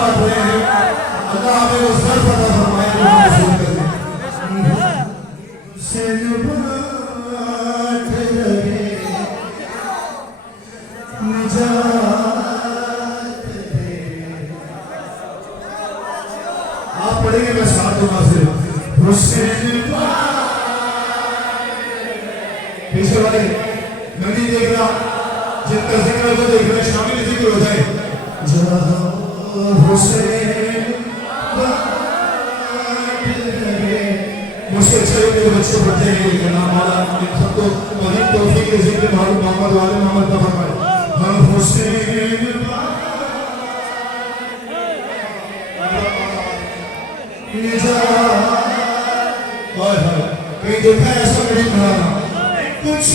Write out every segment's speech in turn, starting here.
बांट रहे हैं, अल्लाह हमें वो ज़र्फ़ अता फरमाए जो हम वसूल कर दें। हुसैन बांट रहे निजात दे। आप पढ़ेंगे मैं साथ दूंगा से हुसैन पीछे वाले मैं नहीं देख रहा, जिनका जिक्र हो देख रहे, शामिल जिक्र हो जाए। हुसैन मुझसे अच्छा मेरे बच्चे पढ़ते हैं लेकिन हमारा सबको मजीद तौफीक के जिक्र मालूम मोहम्मद वाले मोहम्मद का फरमाए। हम हुसैन कहीं देखा है ऐसा नहीं पढ़ाना कुछ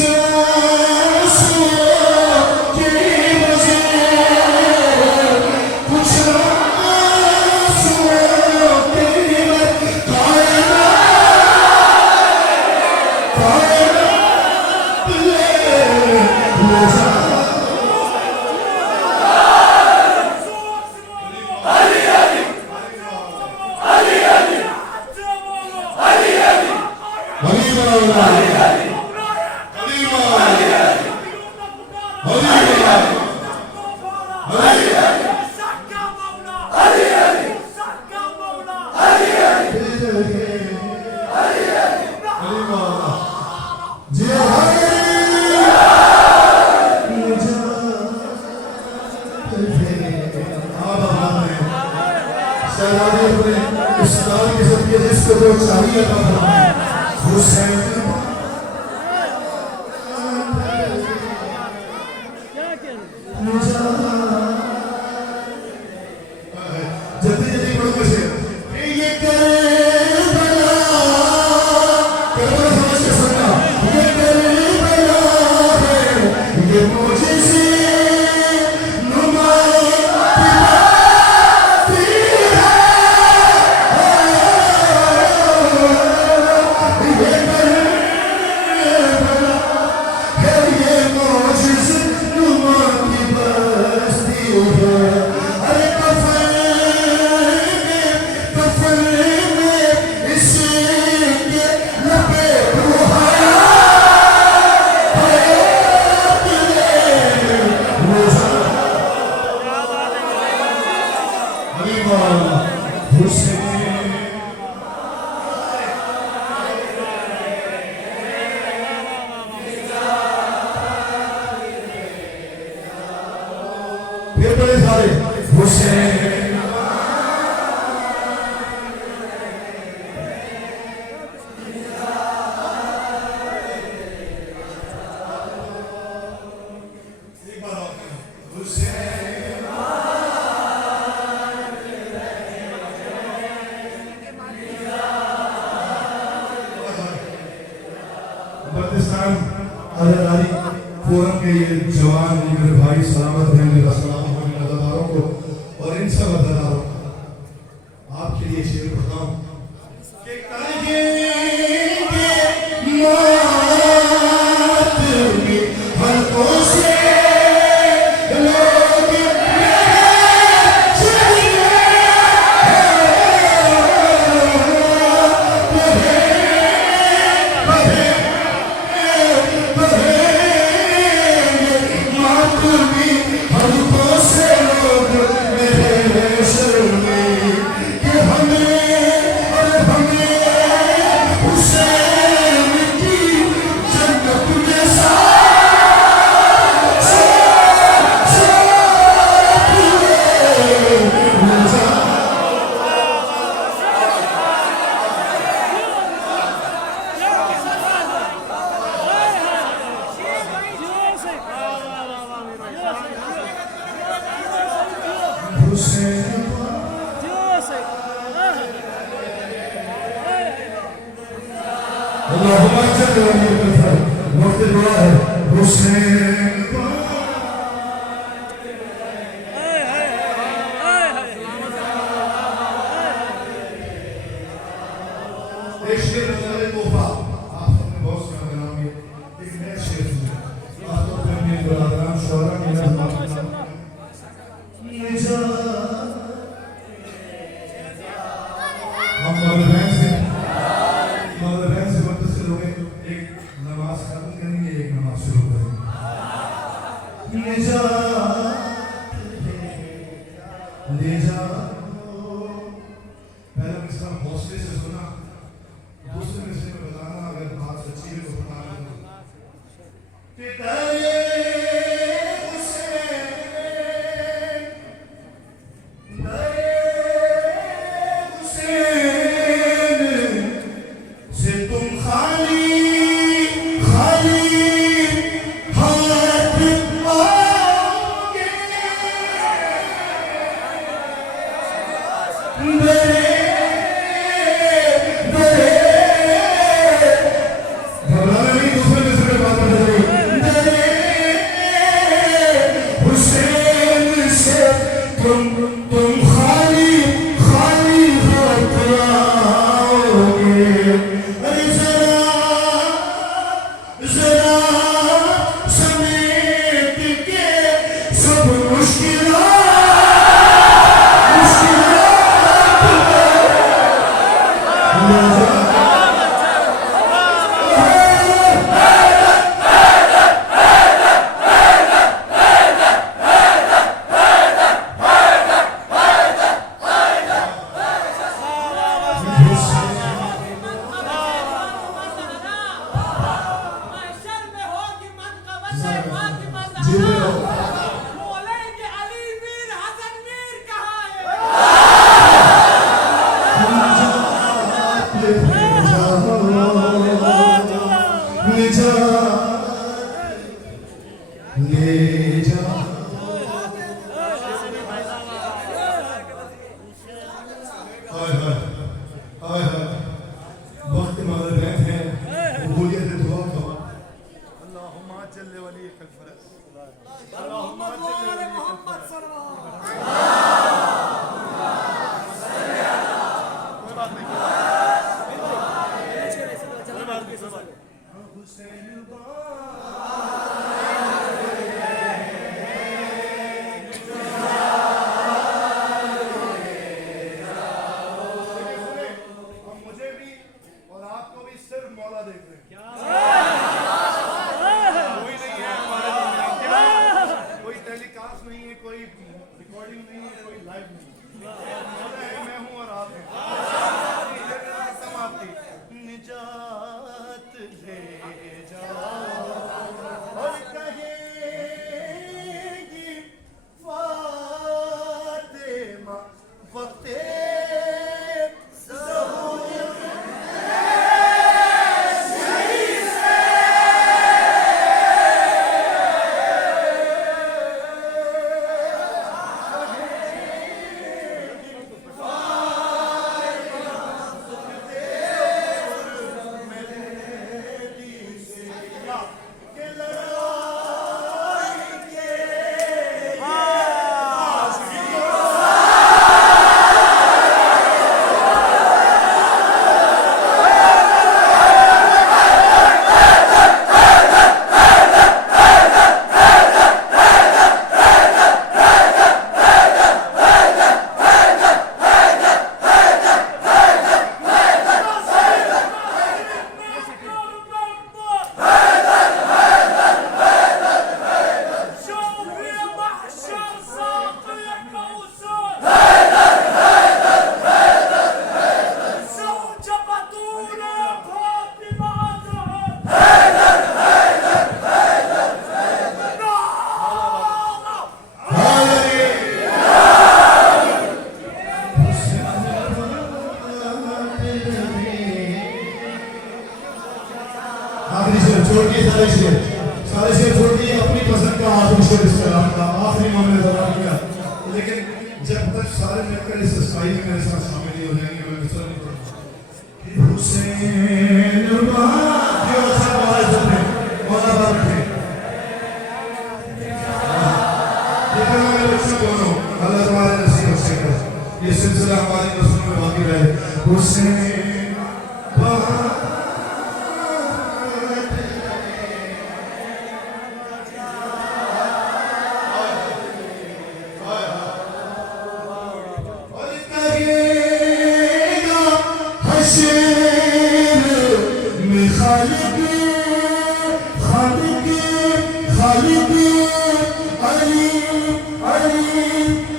फोरम के ये जवान मेरे भाई सलामत हैं, मेरा सलाम हो नज़रदारों को और इन सब नज़रदारों को आपके लिए शेर पढ़ता हूँ कि हल्कों से वक्त दुआ है हुसैन ले जाओ। पहला मिसरा हौसले से सुना, दूसरे मिसरे में बताना अगर बात सच्ची है तो बताना कि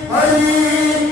Ali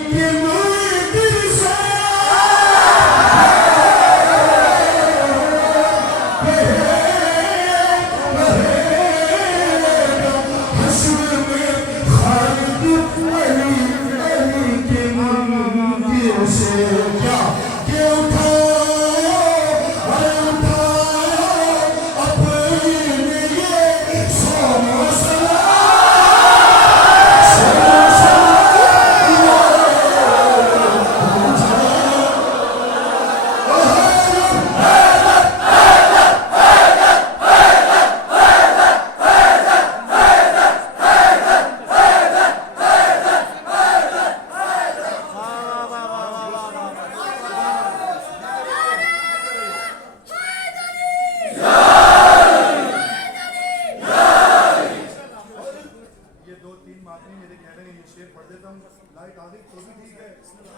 लाइट आ गई तो भी ठीक है,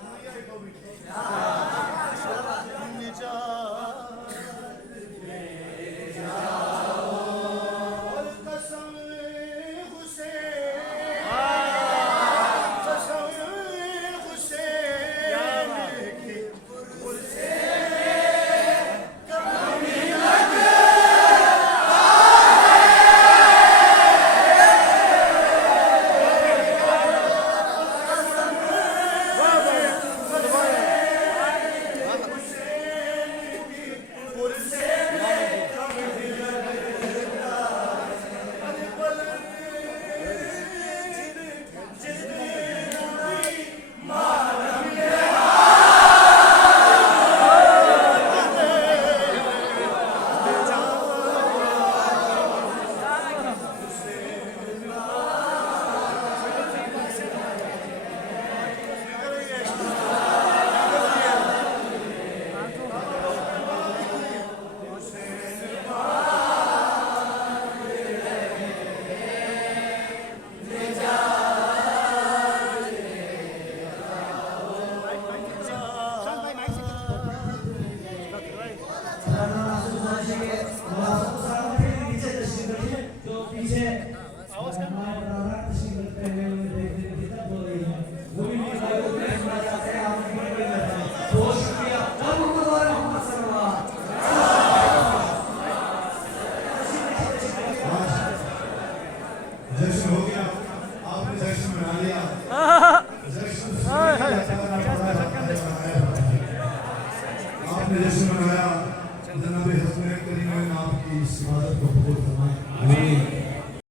नहीं आई तो भी ठीक है। और कसम हुसैन, कसम हुसैन की पुरसे जश्न हो गया, आपने जश्न मना लिया, आपने जश्न मनाया। जनाब हज़रत करीम ने आपकी इस इबादत को कबूल फरमाया।